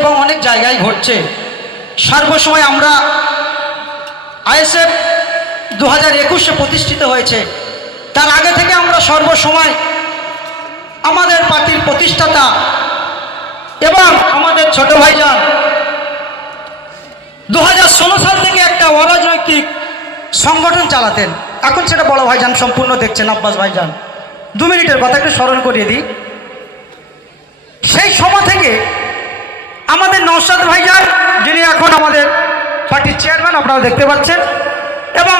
এবং অনেক জায়গায় ঘটছে। সর্বসময় আমরা আইএসএফ দু হাজার একুশে প্রতিষ্ঠিত হয়েছে। তার আগে থেকে আমরা সর্বসময় আমাদের পার্টির প্রতিষ্ঠাতা এবং আমাদের ছোট ভাইজান দু হাজার ষোলো সাল থেকে একটা অরাজনৈতিক সংগঠন চালাতেন। এখন সেটা বড় ভাইজান সম্পূর্ণ দেখছেন, আব্বাস ভাইজান। দু মিনিটের কথা একটু স্মরণ করিয়ে দিই সেই সময় থেকে আমাদের নৌসাদ ভাইজান, যিনি এখন আমাদের পার্টির চেয়ারম্যান, আপনারা দেখতে পাচ্ছেন। এবং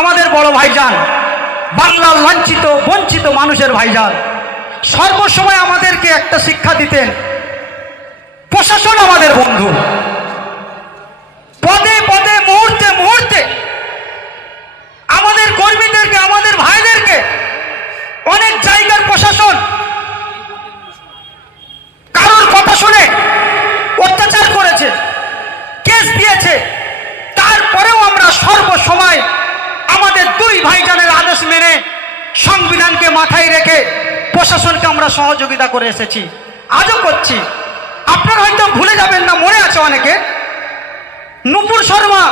আমাদের বড় ভাইজান বাংলার লাঞ্ছিত, বঞ্চিত মানুষের ভাইজান, সর্বসময় আমাদেরকে একটা শিক্ষা দিতেন। প্রশাসন আমাদের বন্ধু পদে পদে মুহূর্তে মুহূর্তে আমাদের কর্মীদেরকে আমাদের ভাইদেরকে অনেক জায়গার প্রশাসন কারোর কথা শুনে অত্যাচার করেছে কেস দিয়েছে তারপরেও আমরা সর্বসময় আমাদের দুই ভাইজানের আদেশ মেনে সংবিধানকে মাথায় রেখে প্রশাসনকে আমরা সহযোগিতা করে এসেছি। আজও করছি। আপনারা হয়তো ভুলে যাবেন না, মনে আছে অনেকে। নুপুর শর্মা,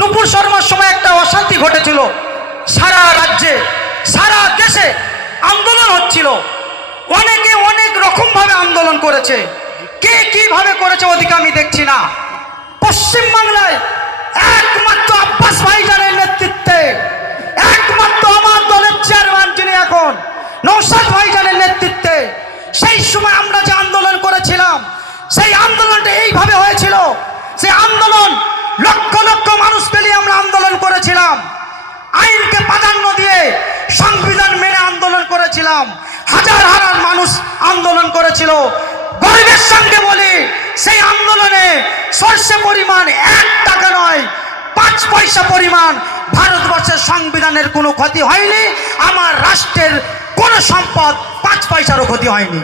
নুপুর শর্মার সময় একটা অশান্তি ঘটেছিল। সারা রাজ্যে, সারা দেশে আন্দোলন হচ্ছিল। অনেকে অনেক রকমভাবে আন্দোলন করেছে। কে কীভাবে করেছে ওদিকে আমি দেখছি না। পশ্চিমবাংলায় একমাত্র আব্বাস ভাইজানের নেতৃত্বে, একমাত্র আমার দলের চেয়ারম্যান যিনি এখন নৌসাদ ভাইজানের নেতৃত্বে। সেই সময় আমরা যে আন্দোলন করেছিলাম, সেই আন্দোলনটা এইভাবে হয়েছিল সেই আন্দোলন লক্ষ লক্ষ মানুষ পেলে আমরা আন্দোলন করেছিলাম। আইনকে প্রাধান্য দিয়ে সংবিধান মেনে আন্দোলন করেছিলাম। হাজার হাজার মানুষ আন্দোলন করেছিল। গরিবের সঙ্গে বলি, সেই আন্দোলনে সর্ষে পরিমাণ এক টাকা নয়, পাঁচ পয়সা পরিমাণ ভারতবর্ষের সংবিধানের কোনো ক্ষতি হয়নি। আমার রাষ্ট্রের কোনো সম্পদ পাঁচ পয়সারও ক্ষতি হয়নি।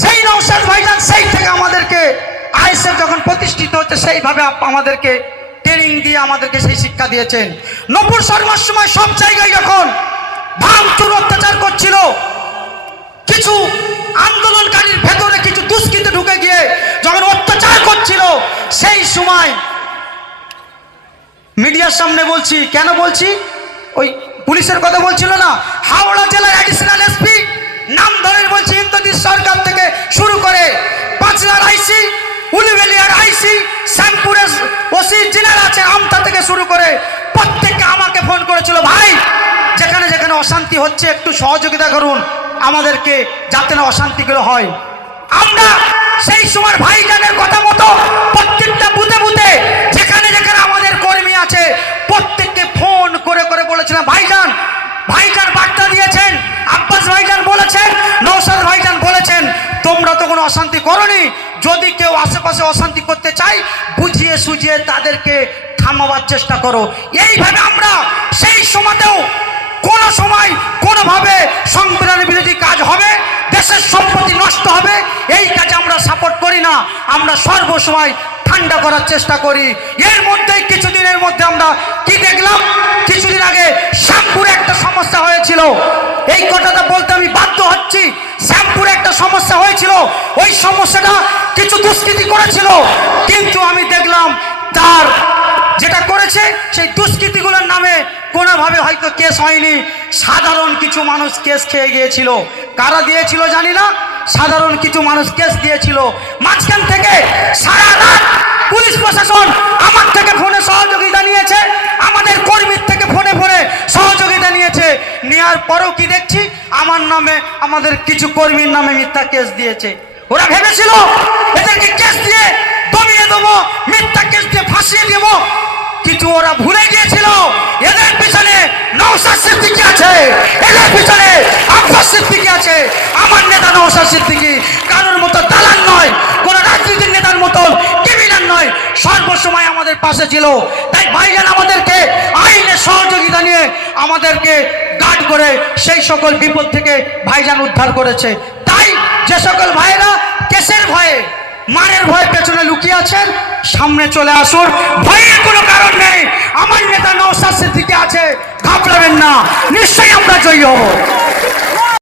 সেই নৌসাদ ভাইজান সেই থেকে আমাদেরকে আইএসএফ যখন প্রতিষ্ঠিত হচ্ছে, সেইভাবে আমাদেরকে ট্রেনিং দিয়ে আমাদেরকে সেই শিক্ষা দিয়েছেন। নপুর শর্মার সময় সব জায়গায় যখন ভাঙচুর অত্যাচার করছিল, কিছু আন্দোলনকারীর ভেতরে কিছু দুষ্কৃতি ঢুকে গিয়ে যখন অত্যাচার করছিল, সেই সময় মিডিয়ার সামনে বলছি, কেন বলছি? ওই পুলিশের কথা বলছিল না? হাওড়া জেলার অ্যাডিশনাল এসপি নাম ধরে বলছি, ইন্দ্রজিৎ সরকার থেকে শুরু করে পাঁচলার আইসি উলিবেলিয়ার আইসি শ্যামপুরের ওসি জেনারেল আছে, আমতা থেকে শুরু করে প্রত্যেককে আমাকে ফোন করেছিল, ভাই, যেখানে যেখানে অশান্তি হচ্ছে, একটু সহযোগিতা করুন, আমাদেরকে যাতে না অশান্তিগুলো হয়। আমরা সেই সময় ভাইজানের কথা মতো প্রত্যেকটা বুথে বুথে যেখানে যেখানে আমাদের কর্মী আছে প্রত্যেককে ফোন করে করে বলেছিলাম ভাইজান ভাইজান বার্তা দিয়েছেন আব্বাস ভাইজান বলেছেন নৌসাদ ভাইজান বলেছেন তোমরা তো কোনো অশান্তি করনি যদি কেউ আশেপাশে অশান্তি করতে চাই বুঝিয়ে সুঝিয়ে তাদেরকে থামাবার চেষ্টা করো। এইভাবে আমরা সেই সময়তেও কোনো সময় কোনোভাবে সংবিধান বিরোধী কাজ হবে, দেশের সম্পত্তি নষ্ট হবে, এই কাজে আমরা সাপোর্ট করি না। আমরা সর্বসময় ঠান্ডা করার চেষ্টা করি। এর মধ্যেই কিছুদিনের মধ্যে আমরা কি দেখলাম? কিছুদিন আগে শ্যামপুরে একটা সমস্যা হয়েছিল। এই কথাটা বলতে হয়েছিল ওই সমস্যাটা কিছু দুষ্কৃতি করেছিল। কিন্তু আমি দেখলাম তার যেটা করেছে, সেই দুষ্কৃতিগুলোর নামে কোনোভাবে হয়তো কেস হয়নি। সাধারণ কিছু মানুষ কেস খেয়ে গিয়েছিল। কারা দিয়েছিল জানি না, সাধারণ কিছু মানুষ কেস দিয়েছিল। মাঝখান থেকে সারা রাত পুলিশ প্রশাসন আমার থেকে ফোনে সহযোগিতা নিয়েছে, আমাদের কর্মীর থেকে ফোনে ফোনে সহযোগিতা নেওয়ার পরেও কি দেখছি? আমার নামে, আমাদের কিছু কর্মীর নামে মিথ্যা কেস দিয়েছে। ওরা ভেবেছিল, এদেরকে কেস দিয়ে দমিয়ে দেবো, মিথ্যা কেস দিয়ে ফাঁসিয়ে দেবো। কিন্তু ওরা ভুলে গিয়েছিল, এদের পিছনে নৌসাদ সিদ্দিকি আছে। এদের পিছনে আব্বাস সিদ্দিকি আছে। আমার নেতা নৌসাদ সিদ্দিকি, কারোর মতো দালান নয়, কোন রাজনীতির নেতার মতো ক্রিমিনাল নয়। সর্বসময় আমাদের পাশে ছিল। তাই ভাইজান আমাদেরকে আইনের সহযোগিতা আমাদেরকে গার্ড করে সেই সকল বিপদ থেকে ভাইজান উদ্ধার করেছে। তাই যে সকল ভাইরা কেসের ভয়ে, মারের ভয়ে পেছনে লুকিয়ে আছেন, সামনে চলে আসুন। ভয়ের কোনো কারণ নেই। আমার নেতা নৌসাদ দিকে আছে, ঘাবড়াবেন না। নিশ্চয়ই আমরা জয়ী হব।